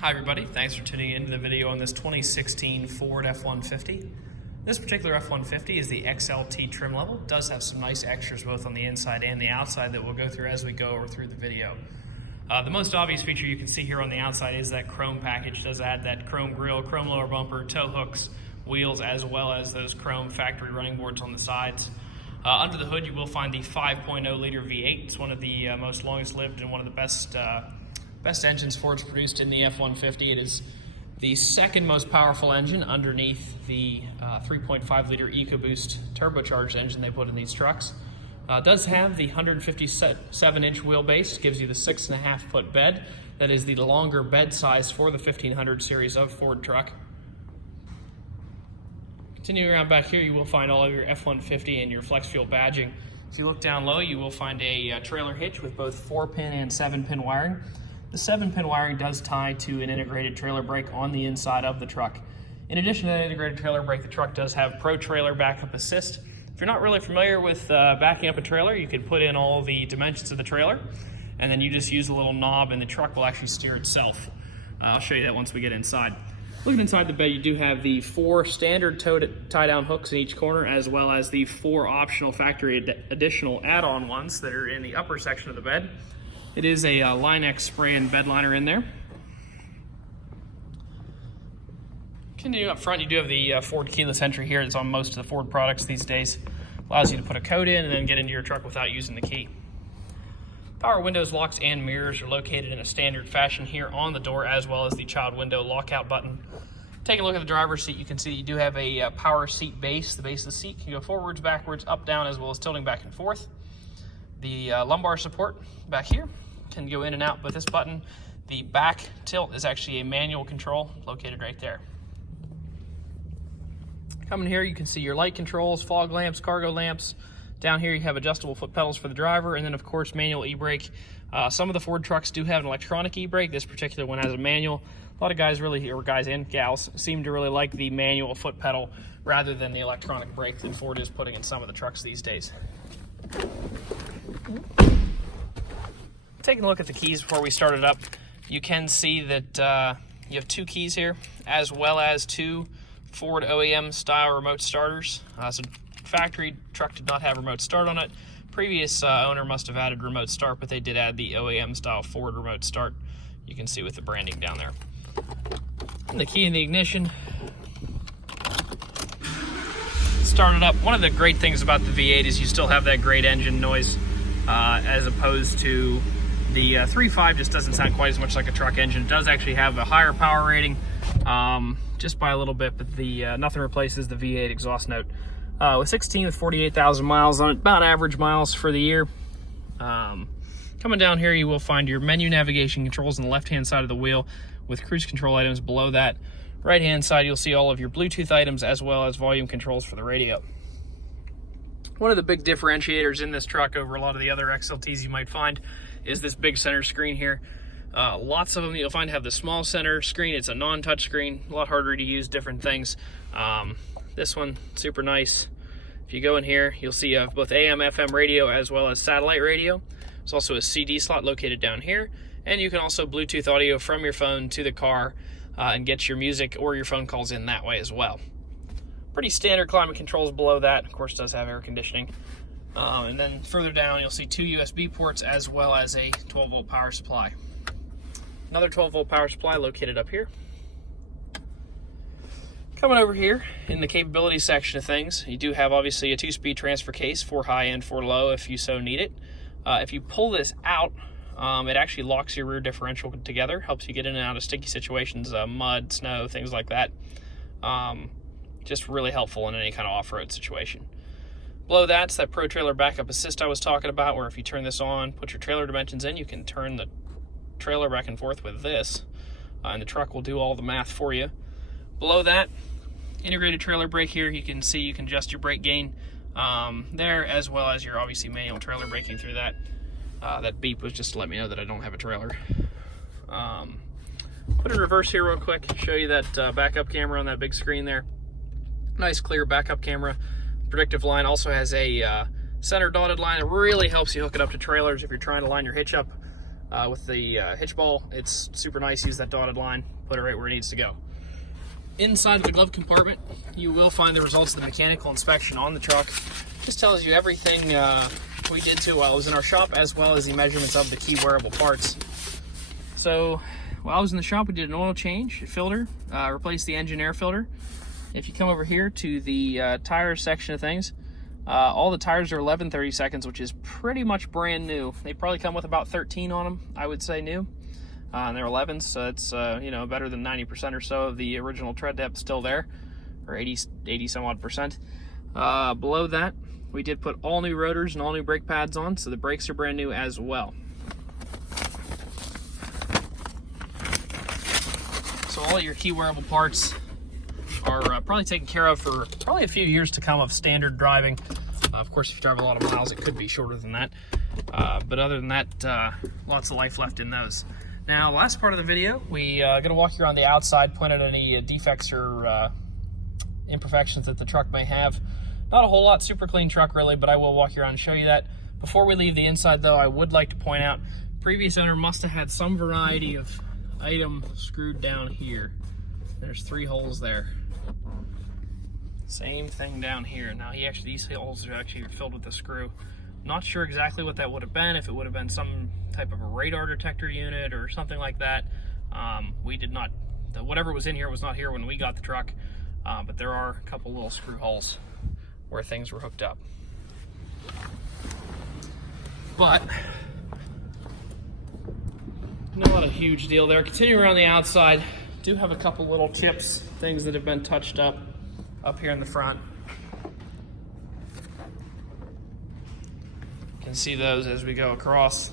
Hi everybody, thanks for tuning into the video on this 2016 Ford F-150. This particular F-150 is the XLT trim level. It does have some nice extras both on the inside and the outside that we'll go through as we go through the video. The most obvious feature you can see here on the outside is that chrome package. It does add that chrome grille, chrome lower bumper, tow hooks, wheels, as well as those chrome factory running boards on the sides. Under the hood you will find the 5.0 liter V8. It's one of the most longest lived and one of the best engines Ford's produced in the F-150. It is the second most powerful engine underneath the 3.5 liter EcoBoost turbocharged engine they put in these trucks. It does have the 157-inch wheelbase, gives you the 6.5 foot bed. That is the longer bed size for the 1500 series of Ford truck. Continuing around back here, you will find all of your F-150 and your flex fuel badging. If you look down low, you will find a trailer hitch with both 4-pin and 7-pin wiring. The 7-pin wiring does tie to an integrated trailer brake on the inside of the truck. In addition to that integrated trailer brake, the truck does have Pro Trailer Backup Assist. If you're not really familiar with backing up a trailer, you can put in all the dimensions of the trailer, and then you just use a little knob and the truck will actually steer itself. I'll show you that once we get inside. Looking inside the bed, you do have the 4 standard tie-down hooks in each corner, as well as the 4 optional factory additional add-on ones that are in the upper section of the bed. It is a Line-X spray and bed liner in there. Continuing up front, you do have the Ford keyless entry here. It's on most of the Ford products these days. Allows you to put a code in and then get into your truck without using the key. Power windows, locks, and mirrors are located in a standard fashion here on the door, as well as the child window lockout button. Taking a look at the driver's seat, you can see that you do have a power seat base. The base of the seat can go forwards, backwards, up, down, as well as tilting back and forth. The lumbar support back here can go in and out with this button. The back tilt is actually a manual control located right there. Coming here, you can see your light controls, fog lamps, cargo lamps. Down here you have adjustable foot pedals for the driver, and then of course manual e-brake. Some of the Ford trucks do have an electronic e-brake. This particular one has a manual. A lot of guys or guys and gals seem to really like the manual foot pedal rather than the electronic brake that Ford is putting in some of the trucks these days. Taking a look at the keys before we start it up, you can see that you have 2 keys here, as well as 2 Ford OEM style remote starters. So factory truck did not have remote start on it. Previous owner must have added remote start, but they did add the OEM style Ford remote start. You can see with the branding down there. And the key in the ignition. Start it up. One of the great things about the V8 is you still have that great engine noise, as opposed to the 3.5 just doesn't sound quite as much like a truck engine. It does actually have a higher power rating, just by a little bit, but the nothing replaces the V8 exhaust note. With 16 with 48,000 miles on it, about average miles for the year. Coming down here, you will find your menu navigation controls on the left-hand side of the wheel with cruise control items below that. Right-hand side, you'll see all of your Bluetooth items as well as volume controls for the radio. One of the big differentiators in this truck over a lot of the other XLTs you might find is this big center screen here. Lots of them you'll find have the small center screen. It's a non-touch screen, a lot harder to use different things. This one, super nice. If you go in here, you'll see both AM, FM radio as well as satellite radio. There's also a CD slot located down here, and you can also Bluetooth audio from your phone to the car and get your music or your phone calls in that way as well. Pretty standard climate controls below that. Of course, it does have air conditioning. And then further down, you'll see 2 USB ports as well as a 12-volt power supply. Another 12-volt power supply located up here. Coming over here in the capability section of things, you do have obviously a 2-speed transfer case for high and for low if you so need it. If you pull this out, it actually locks your rear differential together, helps you get in and out of sticky situations, mud, snow, things like that. Just really helpful in any kind of off-road situation. Below that's that Pro Trailer Backup Assist I was talking about, where if you turn this on, put your trailer dimensions in, you can turn the trailer back and forth with this, and the truck will do all the math for you. Below that, integrated trailer brake here. You can see you can adjust your brake gain there, as well as your obviously manual trailer braking through that. That beep was just to let me know that I don't have a trailer. Put it in reverse here real quick, show you that backup camera on that big screen there. Nice clear backup camera. Predictive line also has a center dotted line. It really helps you hook it up to trailers if you're trying to line your hitch up With the hitch ball, it's super nice. Use that dotted line, put it right where it needs to go. Inside of the glove compartment, you will find the results of the mechanical inspection on the truck. This tells you everything we did to while I was in our shop, as well as the measurements of the key wearable parts. So while I was in the shop, we did an oil change, filter, replaced the engine air filter. If you come over here to the tire section of things, all the tires are 11/32, which is pretty much brand new. They probably come with about 13 on them, I would say, new. And they're 11s, so it's you know, better than 90% or so of the original tread depth still there, or 80 some odd percent. Below that, we did put all new rotors and all new brake pads on, so the brakes are brand new as well. So all your key wearable parts are probably taken care of for probably a few years to come of standard driving. Of course, if you drive a lot of miles, it could be shorter than that. But other than that, lots of life left in those. Now, last part of the video, we gonna walk you around the outside, point out any defects or imperfections that the truck may have. Not a whole lot, super clean truck really, but I will walk you around and show you that. Before we leave the inside though, I would like to point out, previous owner must have had some variety of item screwed down here. There's 3 holes there. Same thing down here. Now these holes are actually filled with a screw. Not sure exactly what that would have been, if it would have been some type of a radar detector unit or something like that. We did not, whatever was in here was not here when we got the truck, but there are a couple little screw holes where things were hooked up. But not a huge deal there. Continuing around the outside, do have a couple little chips, things that have been touched up here in the front. Can see those as we go across.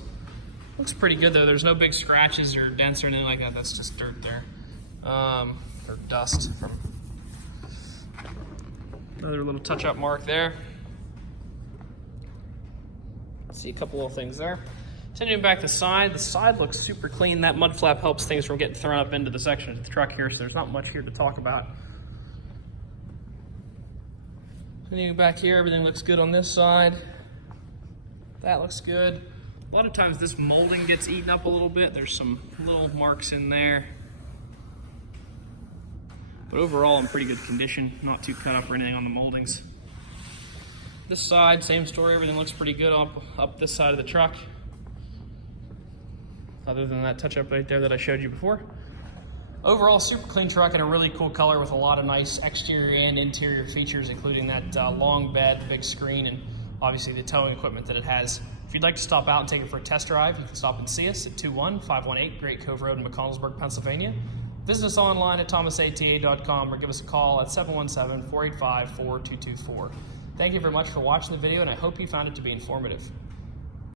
Looks pretty good though. There's no big scratches or dents or anything like that. That's just dirt there, or dust from another little touch-up mark there. See a couple little things there. Continuing back the side looks super clean. That mud flap helps things from getting thrown up into the section of the truck here, so there's not much here to talk about. Continuing back here, everything looks good on this side. That looks good. A lot of times this molding gets eaten up a little bit. There's some little marks in there. But overall, in pretty good condition. Not too cut up or anything on the moldings. This side, same story. Everything looks pretty good up this side of the truck. Other than that touch up right there that I showed you before. Overall, super clean truck in a really cool color with a lot of nice exterior and interior features, including that long bed, the big screen, and obviously the towing equipment that it has. If you'd like to stop out and take it for a test drive, you can stop and see us at 21518 Great Cove Road in McConnellsburg, Pennsylvania. Visit us online at thomasata.com or give us a call at 717-485-4224. Thank you very much for watching the video, and I hope you found it to be informative.